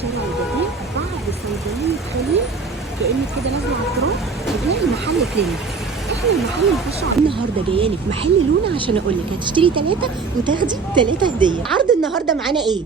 شارع الجديد بعد صيدلية خليل، كأنك كده نازلة على التراب هتلاقي المحل كلينيك. احنا المحل نخش على النهارده جايالي في محل لونا عشان اقول لك هتشتري 3 وتاخدي 3 هدية. عرض النهارده معانا ايه؟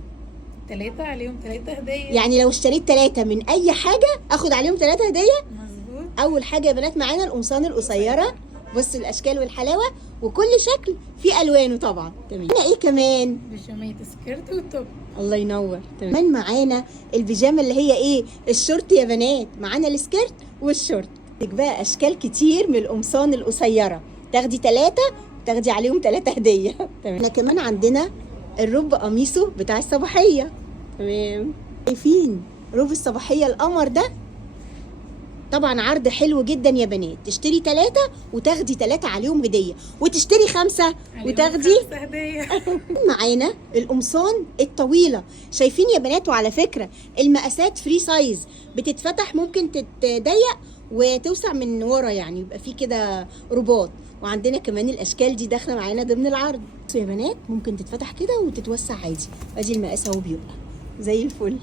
3 عليهم 3 هدية. يعني لو اشتريت 3 من اي حاجة اخد عليهم 3 هدية. مظبوط. اول حاجة يا بنات معانا القمصان القصيرة، بصوا الاشكال والحلاوة وكل شكل فيه الوانه طبعا. تمام. معانا ايه كمان؟ بيجامية سكيرت وتوب. الله ينور. كمان معانا البيجامه اللي هي ايه؟ الشورت يا بنات. معانا السكيرت والشورت. عندك بقى اشكال كتير من القمصان القصيره، تاخدي 3 وتاخدي عليهم 3 هديه. تمام. احنا كمان عندنا الروب قميصه بتاع الصباحيه. تمام. شايفين روب الصباحيه القمر ده؟ طبعا عرض حلو جدا يا بنات، تشتري 3 وتاخدي 3 عليهم هديه، وتشتري 5 وتاخدي 5 هدية. معانا القمصان الطويله. شايفين يا بنات؟ وعلى فكره المقاسات فري سايز، بتتفتح ممكن تتضيق وتوسع من ورا، يعني يبقى في كده رباط. وعندنا كمان الاشكال دي داخله معانا ضمن العرض. بصوا يا بنات ممكن تتفتح كده وتتوسع عادي، ادي المقاس اهو بيبقى زي الفل.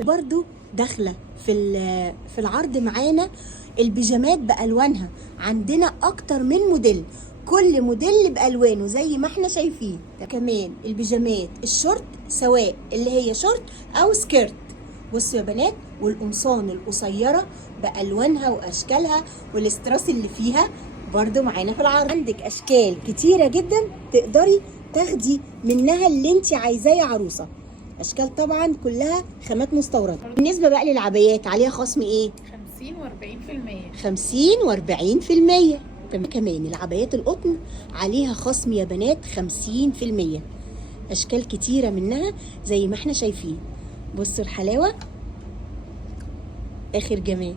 برضو داخله في العرض معانا البيجامات بالوانها. عندنا اكتر من موديل، كل موديل بالوانه زي ما احنا شايفين. كمان البيجامات الشورت، سواء اللي هي شورت او سكيرت. بصوا يا بنات، والقمصان القصيره بالوانها واشكالها والاستراس اللي فيها برضو معانا في العرض. عندك اشكال كتيره جدا تقدري تاخدي منها اللي انت عايزاه يا عروسه. اشكال طبعا كلها خامات مستورده. بالنسبه بقى للعبايات عليها خصم ايه؟ 50 و40%. 50 و40%. كمان العبايات القطن عليها خصم يا بنات 50%. اشكال كتيره منها زي ما احنا شايفين. بصوا الحلاوه، اخر جمال.